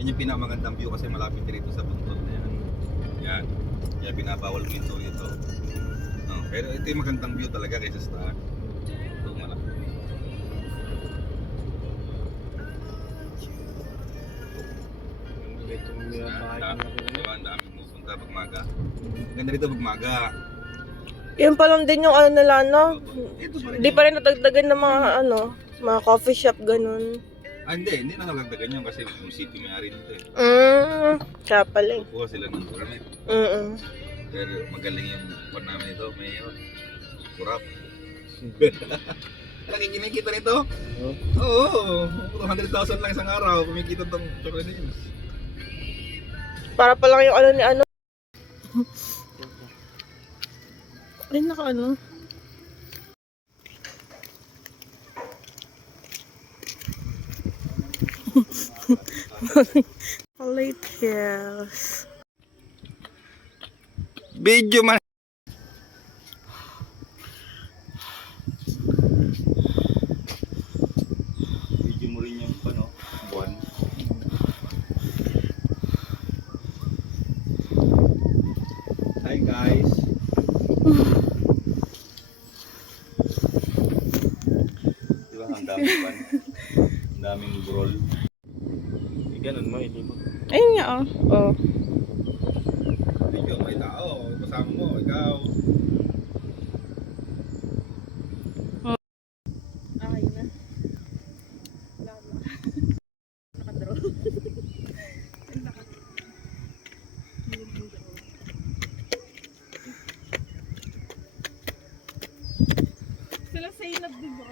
Yan yung pinakamagandang view kasi malapit rito sa bundok na yan. Yan. Kaya pinabawal mo ito dito. No, pero ito yung magandang view talaga kaysa sa taas. Ito malaki. Diba, ang daming pupunta pag maga. Ganda rito pag maga. Yun pa lang din yung ano nila, no? Ito pa rin. Di pa rin natagdagan ng mga ano, mga coffee shop, ganun. Hindi na nalagdagan yun kasi yung city may-ari nito eh. Kaya pala eh. Kukuha sila ng permit. Pero magaling yung pan namin ito, mayor. Kurap. Nakikita nito? Oo. 200,000 lang isang araw. Kumikita itong chocolate news. Para pa lang yung ano ni ano. Ay, naka ano. Late hills. Video man. Video mo rin yung ano, buwan. Hi guys. Diba ang daming pan? Ang daming burol. Ganun mo, hindi mo. Ayun nga oh. Oh. Video may tao, kasama mo, ikaw. Ay na. Lama. Nakadraw. Sila Zainab din ba?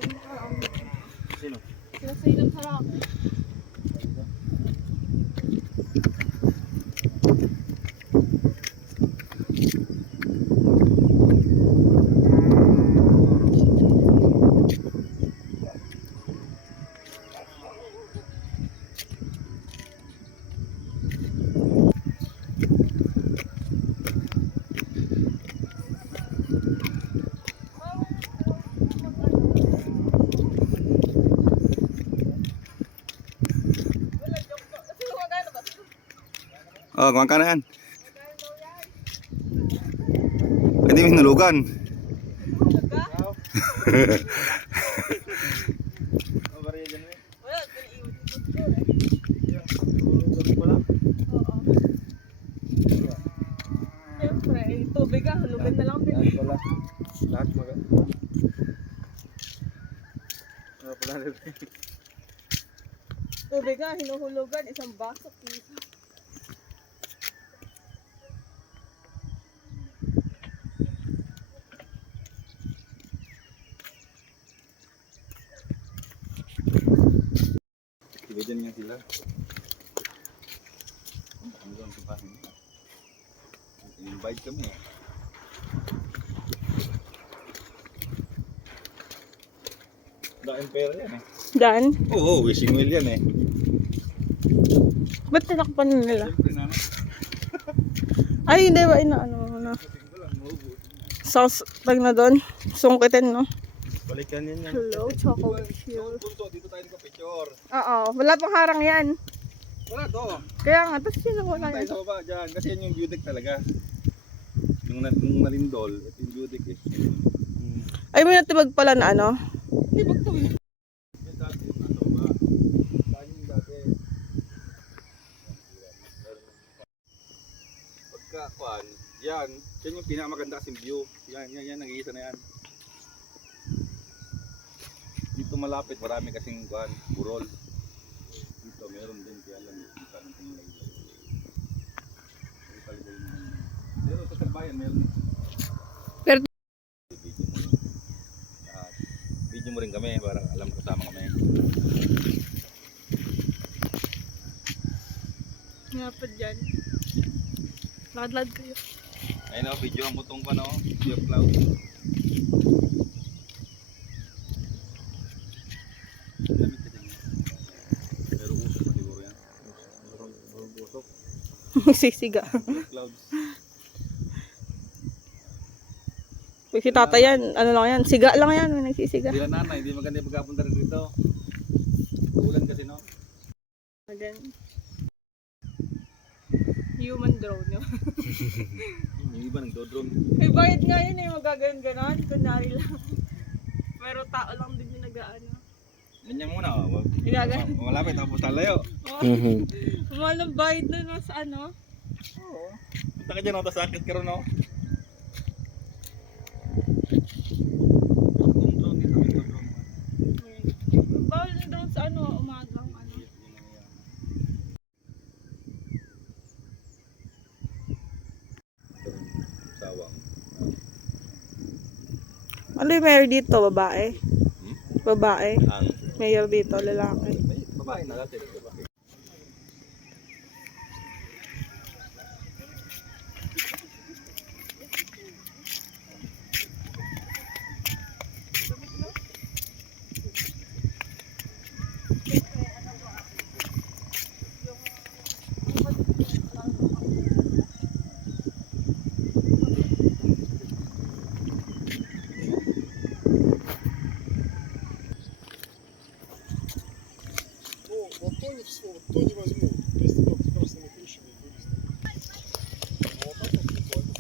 Sino? Sila Zainab harap. Oh, kumangka na yan. Pwede mo hinulugan. Siyempre, tubig ah, hulugan na lang din. Lahat maga. Tubig ah, hinuhulugan, isang baso. Diba dyan nga sila? Hanggang supahin. In-invite kami eh. Daing pera yan eh. Dan? Oo, wishing well yan eh. Ba't tinakpan na nila? Siyempre na. Ay, hindi ba? Ano. Sauce, tag na doon. Sungkitin, no? Balikan yan yan. Hello, chocolate chill. Punto, dito tayo nagka-picture. Oo, wala pang harang yan. Wala to. Kaya nga, tapos sino wala Tayo yan? sa baba dyan. Kasi yan yung view deck talaga. Yung nalindol, ito yung view deck eh. Ay, may natibag pala na ano? Hindi ba ito eh? Yan dati, nasa baba. Saan yung dati? Pagka, kuhan, yan yung pinakamaganda kasing view. Yan, nag-iisa na yan. Dito malapit, marami kasing kuhan, burol. Dito, meron din, kaya alam yung saan ang pinilagay. Pero sa Tagbayan, meron. Pero, Video mo rin kami para alam ko kasama kami. nga pa dyan. Lad-lad kayo. Ayun o, video ang butong pa no, Sea of Cloud. Lamig kasi. Pero usok pa siguro yan. Usok. Sisiga. Sea of Clouds. Pag si tata yan, ano lang yan, siga lang yan, may nagsisiga. Hindi na nanay, hindi maganda yung pagkapunta rin dito. Ulan kasi no. Again. human drone yun. Yung iba nagdo-drone. May bayad nga yun eh, magaganon-ganon. Kunwari lang. Pero tao lang din yung nag-ano. Ganyan muna, oh. Gaganon. Malapit, tapos talayo. Mahal ng bayad nun mas ano. Oo. Punta ka dyan, oh, tapos sakit ka rin, oh. Drone dito, may drone. Bawal na daw sa ano, umagang ano. Sawang. Ano yung mayor dito, babae? Babae. Ang Mayor dito, lalaki. may babae na dati. Babae. Ну, вот то не, вот то не возьму, если только с красными крышами и туристами. А вот так вот прикольно.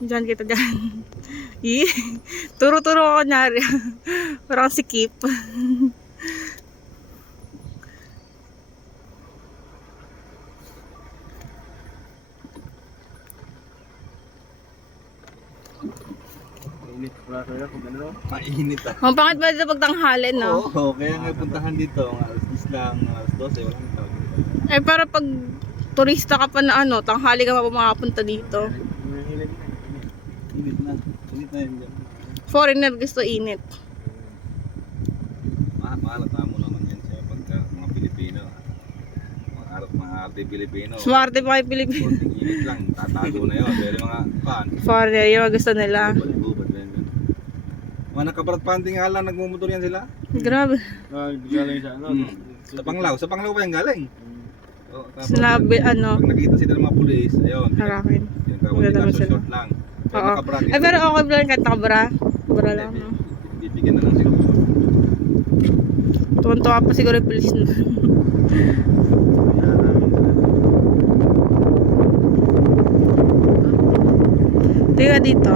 Diyan kita dyan. Turo-turo ako nyari. Parang si Kip. Mainit pala talaga kung ano. Mainit ah. Ang pangit ba dito pag tanghali, no? Oo, kaya nga puntahan dito. Ang alas 10 lang, alas 12, walang tawag. Eh, para pag turista ka pa na ano, tanghali ka pa makapunta dito. Init na. Init na yun dyan. Foreigner gusto init. Mahalata mo naman yan siya pagka mga Pilipino. Mga arte Pilipino. Smarte pa kayo Pilipino. Konting init lang, tatago na yun. Pero mga pan, Foreigner, yung mga gusto nila. bubad lang yun. Mga nakaparat panting nga lang, nagmumotor yan sila. Grabe. Galing sa ano? Sa Panglaw pa yung galing. Oh, tapos, Sinabi, ano, pag nakita sila ng mga pulis, ayun. harakin. Yung kawin Maganda nila, ba sila? short lang. Pero Oo. nakaparat Ay, pero okay ba lang kahit nakabra? Bra lang, no? Bibigyan na lang siguro. Tuwan-tuwa pa siguro yung police na. Tingnan dito.